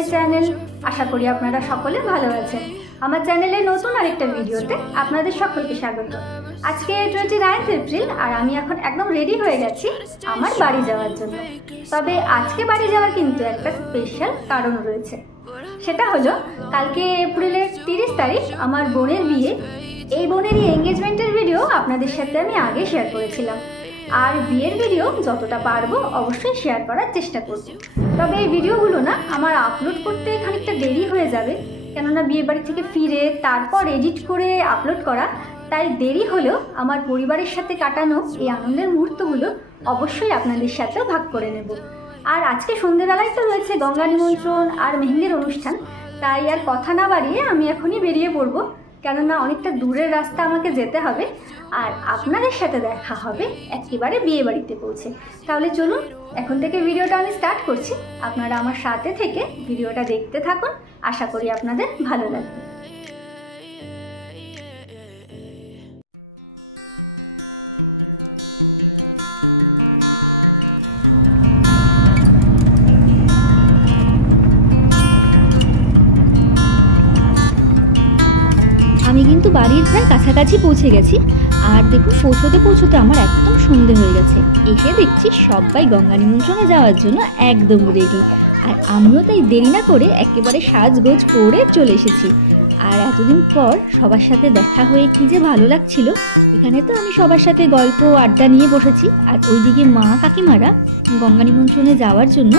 My channel. আশা করি আপনারা সকলে ভালো আছেন। আমার চ্যানেলে নতুন আরেকটা ভিডিওতে আপনাদের সকলকে স্বাগত। আজকে 29 এপ্রিল আর আমি এখন একদম রেডি হয়ে গেছি আমার বাড়ি যাওয়ার জন্য। তবে আজকে বাড়ি যাওয়ার কিন্তু একটা স্পেশাল কারণ রয়েছে। সেটা হলো কালকে এপ্রিলের 30 তারিখ আমার বোনের বিয়ে। এই বোনেরই এঙ্গেজমেন্টের ভিডিও আপনাদের সাথে আমি আগে শেয়ার করেছিলাম, আর বিয়ের ভিডিও যতটা পারবো অবশ্যই শেয়ার করার চেষ্টা করব। তবে এই ভিডিওগুলো না আমার আপলোড করতে খানিকটা দেরি হয়ে যাবে, কেননা বিয়ে বাড়ি থেকে ফিরে তারপর এডিট করে আপলোড করা, তাই দেরি হলেও আমার পরিবারের সাথে কাটানো এই আনন্দের মুহূর্তগুলো অবশ্যই আপনাদের সাথেও ভাগ করে নেব। আর আজকে সন্ধ্যেবেলায় তো রয়েছে গঙ্গা নিমন্ত্রণ আর মেহেন্দির অনুষ্ঠান, তাই আর কথা না বাড়িয়ে আমি এখনই বেরিয়ে পড়বো, কেননা অনেকটা দূরের রাস্তা আমাকে যেতে হবে আর আপনাদের সাথে দেখা হবে একেবারে বিয়ে বাড়িতে পৌঁছে। তাহলে চলুন এখন থেকে ভিডিওটা আমি স্টার্ট করছি। আপনারা আমার সাথে থেকে ভিডিওটা দেখতে থাকুন, আশা করি আপনাদের ভালো লাগবে। আমি কিন্তু বাড়ির প্রায় কাছাকাছি পৌঁছে গেছি, আর দেখুন পৌঁছতে পৌঁছতে আমার একদম সন্ধে হয়ে গেছে। এসে দেখছি সবাই গঙ্গা নিমন্ত্রণে যাওয়ার জন্য একদম রেডি, আর আমিও তাই দেরি না করে একেবারে সাজগোজ করে চলে এসেছি। আর এতদিন পর সবার সাথে দেখা হয়ে কি যে ভালো লাগছিল। এখানে তো আমি সবার সাথে গল্প আড্ডা নিয়ে বসেছি, আর ওইদিকে মা কাকিমারা গঙ্গা নিমন্ত্রণে যাওয়ার জন্য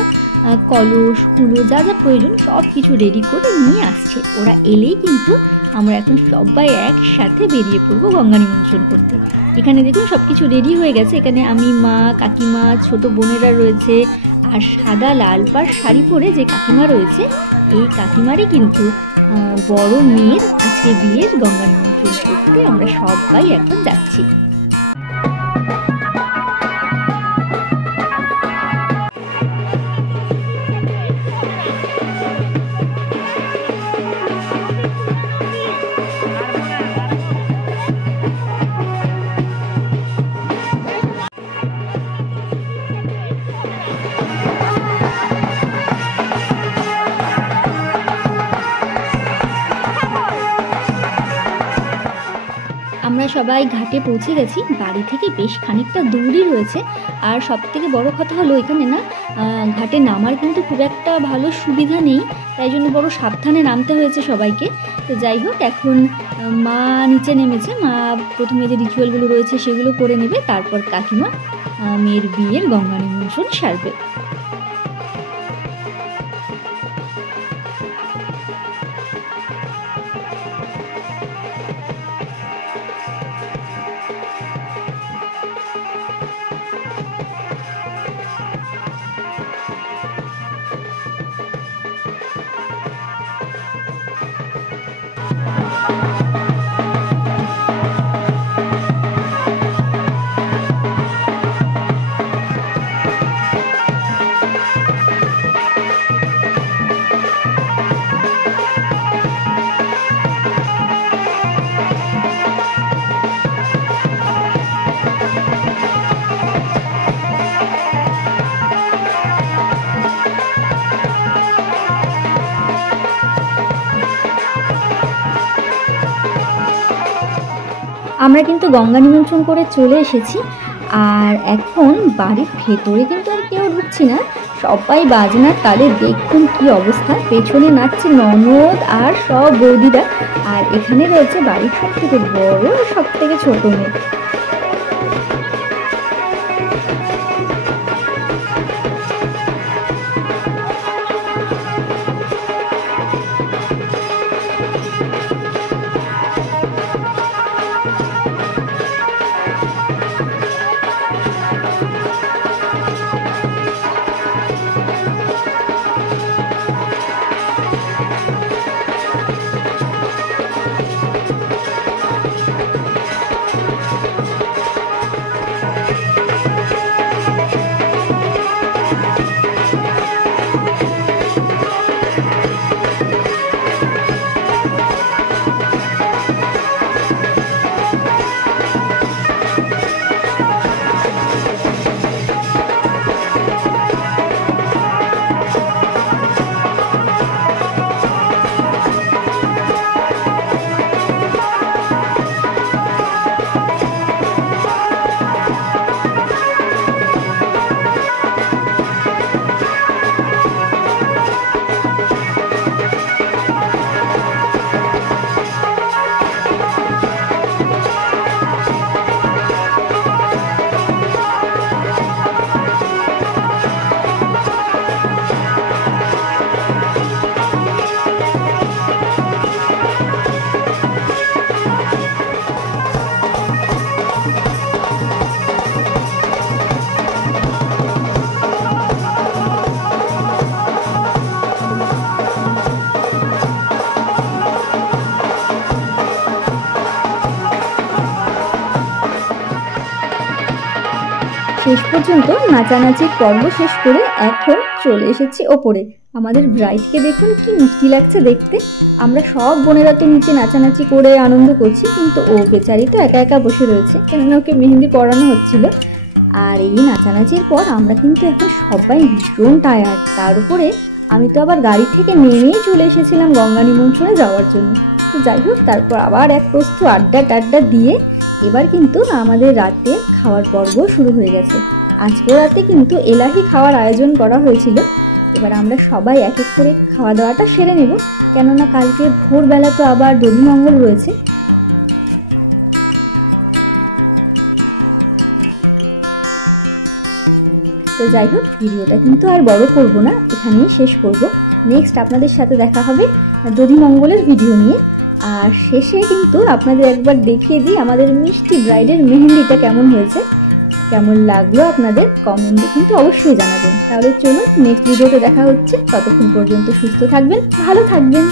কলস কুলো যা যা প্রয়োজন সব কিছু রেডি করে নিয়ে আসছে। ওরা এলেই কিন্তু আমরা এখন সবাই একসাথে বেরিয়ে পড়বো গঙ্গা নিমন্ত্রণ করতে। এখানে দেখুন সব কিছু রেডি হয়ে গেছে। এখানে আমি, মা, কাকিমা, ছোট বোনেরা রয়েছে, আর সাদা লাল পাড় শাড়ি পরে যে কাকিমা রয়েছে, এই কাকিমারই কিন্তু বড় মেয়ের আজকে বিয়ের গঙ্গা নিমন্ত্রণ করতে আমরা সবাই এখন যাচ্ছি। আমরা সবাই ঘাটে পৌঁছে গেছি। বাড়ি থেকে বেশ খানিকটা দূরই রয়েছে, আর সব থেকে বড় কথা হলো এখানে না ঘাটে নামার কিন্তু খুব একটা ভালো সুবিধা নেই, তাই জন্য বড় সাবধানে নামতে হয়েছে সবাইকে। তো যাই হোক, এখন মা নিচে নেমেছে। মা প্রথমে যে রিচুয়ালগুলো রয়েছে সেগুলো করে নেবে, তারপর কাকিমা মেয়ের বিয়ের গঙ্গা নিমন্ত্রণ সারবে। আমরা কিন্তু গঙ্গা নিমন্ত্রণ করে চলে এসেছি, আর এখন বাড়ির ভেতরে কিন্তু আর কেউ ঢুকছি না। সবাই বাজনার তালে দেখুন কি অবস্থা, পেছনে নাচছে ননদ আর সব বৌদিরা, আর এখানে রয়েছে বাড়ির সব থেকে বড় সব থেকে ছোট মেয়ে। শেষ পর্যন্ত নাচানাচির পর্ব শেষ করে এখন চলে এসেছি ওপরে। আমাদের ব্রাইডকে দেখুন কি মিষ্টি লাগছে দেখতে। আমরা সব বোনেরা তো নিচে নাচানাচি করে আনন্দ করছি, কিন্তু ও বেচারি তো একা একা বসে রয়েছে, কেননা ওকে মেহেন্দি পরানো হচ্ছিল। আর এই নাচানাচির পর আমরা কিন্তু এখন সবাই ভীষণ টায়ার্ড। তার উপরে আমি তো আবার গাড়ি থেকে নেমেই চলে এসেছিলাম গঙ্গা নিমন্ত্রণে যাওয়ার জন্য। তো যাই হোক, তারপর আবার এক প্রস্থ আড্ডা দিয়ে এবার কিন্তু আমাদের রাতে খাওয়ার পর্ব শুরু হয়ে গেছে। আজকেও রাতে কিন্তু এলাহি খাওয়ার আয়োজন করা হয়েছিল। এবার আমরা সবাই এক এক করে খাওয়া দাওয়াটা সেরে নেব, কেননা কালকে ভোরবেলা তো আবার দধিমঙ্গল রয়েছে। তো যাই হোক, ভিডিওটা কিন্তু আর বড় করব না, এখানেই শেষ করব। নেক্সট আপনাদের সাথে দেখা হবে দধিমঙ্গলের ভিডিও নিয়ে। আর শেষে কিন্তু আপনাদের একবার দেখিয়ে দিই আমাদের মিষ্টি ব্রাইডের মেহেন্দিটা কেমন হয়েছে। কেমন লাগলো আপনাদের কমেন্টে কিন্তু অবশ্যই জানাবেন। তাহলে চলুন নেক্সট ভিডিওতে দেখা হচ্ছে। ততক্ষণ পর্যন্ত সুস্থ থাকবেন, ভালো থাকবেন।